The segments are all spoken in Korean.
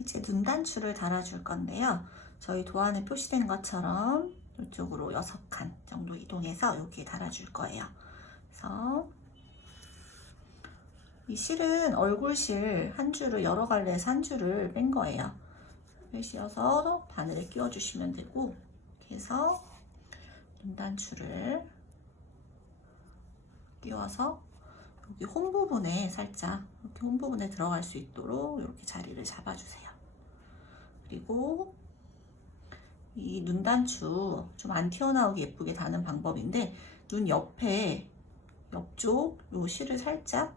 이제 눈단추를 달아줄 건데요. 저희 도안에 표시된 것처럼 이쪽으로 6칸 정도 이동해서 여기에 달아줄 거예요. 그래서 이 실은 얼굴 실 한 줄을 여러 갈래에서 한 줄을 뺀 거예요. 빼셔서 바늘에 끼워주시면 되고 이렇게 해서 눈단추를 끼워서 여기 홈 부분에 살짝 이렇게 홈 부분에 들어갈 수 있도록 이렇게 자리를 잡아주세요. 그리고 이 눈단추 좀 안 튀어나오게 예쁘게 다는 방법인데 눈 옆에 옆쪽 요 실을 살짝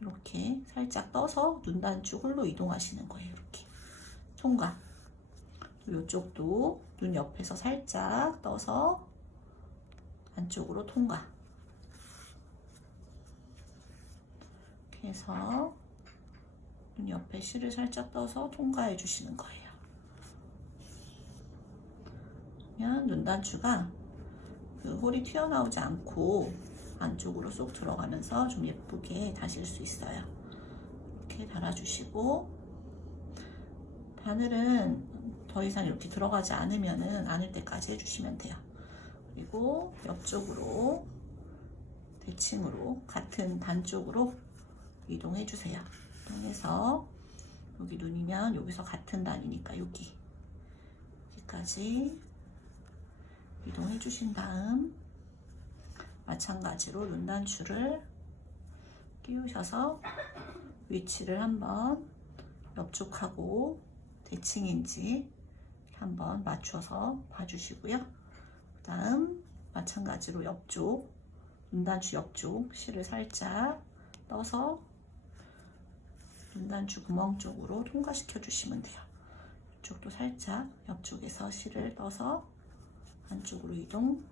이렇게 살짝 떠서 눈단추 홀로 이동하시는 거예요. 이렇게 통과. 이쪽도 눈 옆에서 살짝 떠서 안쪽으로 통과. 이렇게 해서 눈 옆에 실을 살짝 떠서 통과해 주시는 거예요. 그러면 눈단추가 그 홀이 튀어나오지 않고 안쪽으로 쏙 들어가면서 좀 예쁘게 다실 수 있어요. 이렇게 달아주시고 바늘은 더 이상 이렇게 들어가지 않으면은 않을 때까지 해주시면 돼요. 그리고 옆쪽으로 대칭으로 같은 단 쪽으로 이동해 주세요. 이동해서 여기 눈이면 여기서 같은 단이니까 여기 여기까지 이동해 주신 다음 마찬가지로 눈단추를 끼우셔서 위치를 한번 옆쪽하고 대칭인지 한번 맞춰서 봐주시고요. 그 다음 마찬가지로 옆쪽 눈단추 옆쪽 실을 살짝 떠서 눈단추 구멍 쪽으로 통과시켜 주시면 돼요. 이쪽도 살짝 옆쪽에서 실을 떠서 안쪽으로 이동.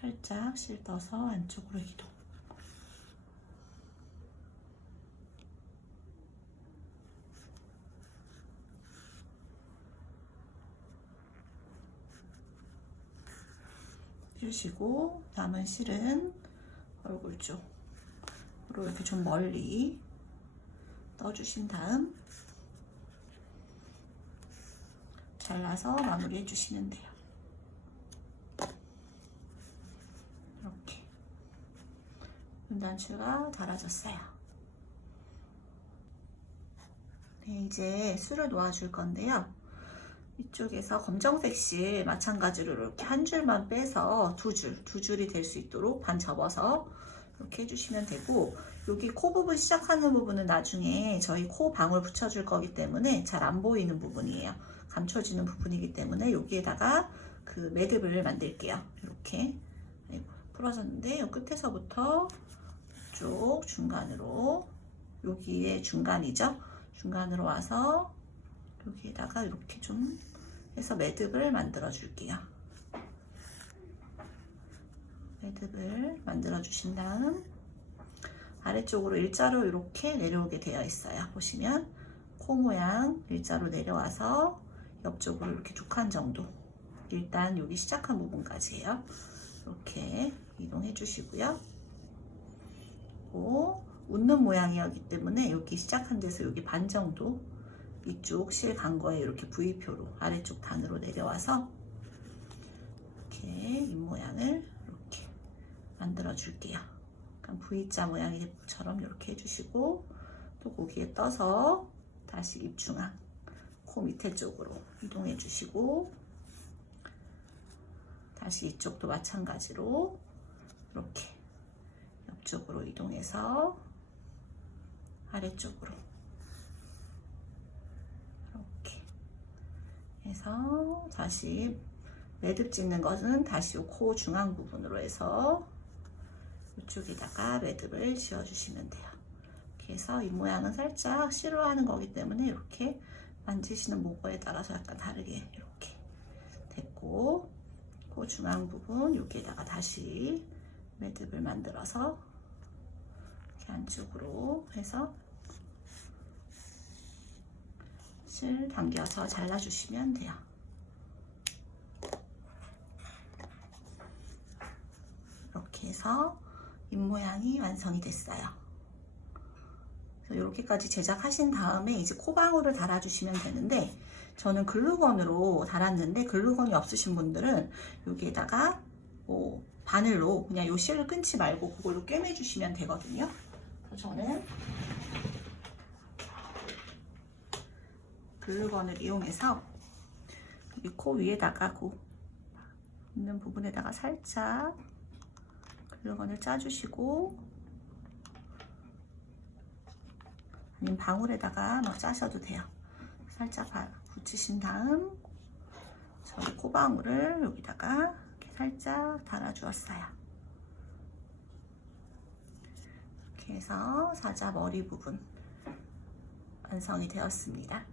살짝 실 떠서 안쪽으로 이동. 해주시고 남은 실은 얼굴 쪽 으로 이렇게 좀 멀리 떠주신 다음 잘라서 마무리 해 주시면 돼요. 이렇게 눈단추가 달아졌어요. 네, 이제 술을 놓아줄 건데요. 이쪽에서 검정색 실 마찬가지로 이렇게 한 줄만 빼서 두 줄, 두 줄이 될 수 있도록 반 접어서 이렇게 해주시면 되고 여기 코 부분 시작하는 부분은 나중에 저희 코 방울 붙여줄 거기 때문에 잘 안 보이는 부분이에요. 감춰지는 부분이기 때문에 여기에다가 그 매듭을 만들게요. 이렇게 풀어졌는데 이 끝에서부터 쭉 중간으로 여기에 중간이죠. 중간으로 와서 여기에다가 이렇게 좀 해서 매듭을 만들어 줄게요. 매듭을 만들어 주신 다음 아래쪽으로 일자로 이렇게 내려오게 되어 있어요. 보시면 코 모양 일자로 내려와서 옆쪽으로 이렇게 두 칸 정도 일단 여기 시작한 부분까지예요. 이렇게 이동해 주시고요. 오, 웃는 모양이었기 때문에 여기 시작한 데서 여기 반 정도 이쪽 실 간 거에 이렇게 V표로 아래쪽 단으로 내려와서 이렇게 입 모양을 이렇게 만들어 줄게요. 약간 V자 모양처럼 이렇게 해주시고 또 거기에 떠서 다시 입 중앙 코 밑에 쪽으로 이동해 주시고 다시 이쪽도 마찬가지로 이렇게 옆쪽으로 이동해서 아래쪽으로 이렇게 해서 다시 매듭 찍는 것은 다시 코 중앙 부분으로 해서 이쪽에다가 매듭을 지어 주시면 돼요. 이렇게 해서 이 모양은 살짝 싫어하는 거기 때문에 이렇게 만지시는 모거에 따라서 약간 다르게 이렇게 됐고 코 중앙 부분 여기에다가 다시 매듭을 만들어서 이렇게 안쪽으로 해서 실 당겨서 잘라주시면 돼요. 이렇게 해서 입 모양이 완성이 됐어요. 이렇게까지 제작하신 다음에 이제 코방울을 달아주시면 되는데 저는 글루건으로 달았는데 글루건이 없으신 분들은 여기에다가 뭐 바늘로 그냥 요 실을 끊지 말고 그걸로 꿰매주시면 되거든요. 그래서 저는 글루건을 이용해서 이 코 위에다가 그 있는 부분에다가 살짝 글루건을 짜주시고 아니면 방울에다가 막 짜셔도 돼요. 살짝 바- 붙이신 다음 저희 코방울을 여기다가 이렇게 살짝 달아주었어요. 이렇게 해서 사자 머리 부분 완성이 되었습니다.